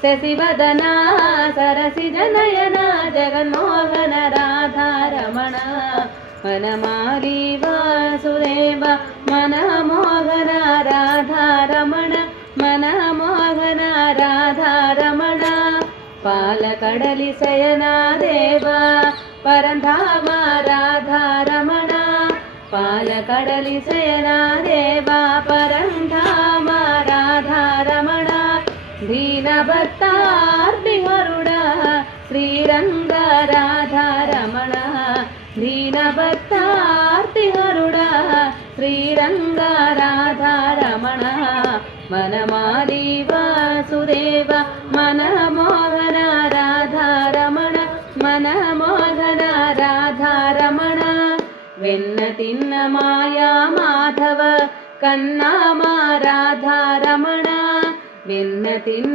शशिवदना सरसिजनयन जगन्मोहन राधारमण वनमाली वासुदेव मनमोहन राधारमण मनमोहन राधारमण पालकडलि शयना देव परधाम राधारमण पालकडलि शयना देव परधाम राधारमण दीनभक्तार्तिहरुड श्रीरंग राधारमण दीनभक्तार्तिहरुड श्रीरंग राधारमण वनमाली वासुदेव मनमोहन राधारमण मनमोहन राधारमण वेन्न तिन्न माया माधव कन्नाम राधारमण वेन्न तिन्न